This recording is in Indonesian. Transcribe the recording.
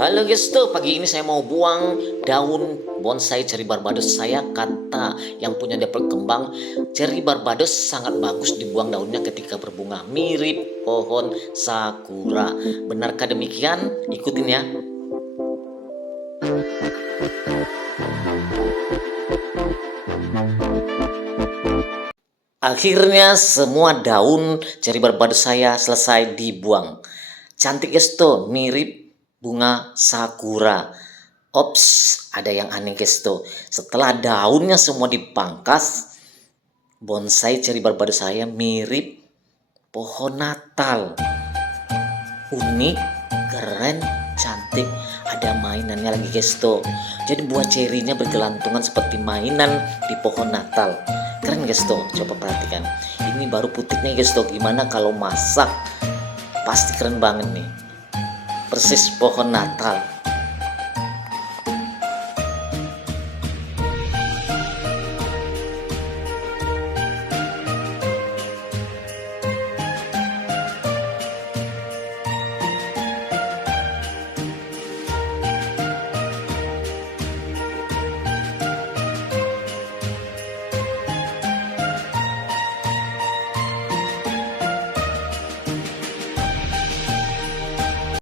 Halo guys tuh, pagi ini saya mau buang daun bonsai cherry barbados saya. Kata yang punya dapur kembang, cherry barbados sangat bagus dibuang daunnya ketika berbunga, mirip pohon sakura. Benarkah demikian? Ikutin ya. Akhirnya semua daun cherry barbados saya selesai dibuang. Cantik guys tuh, mirip bunga sakura. Ops, ada yang aneh guys tuh. Setelah daunnya semua dipangkas, bonsai cherry barbados saya mirip pohon Natal. Unik, keren, cantik. Ada mainannya lagi guys tuh. Jadi buah cerinya bergelantungan seperti mainan di pohon Natal. Keren guys tuh, coba perhatikan. Ini baru putihnya guys tuh. Gimana kalau masak? Pasti keren banget nih. Persis pohon Natal.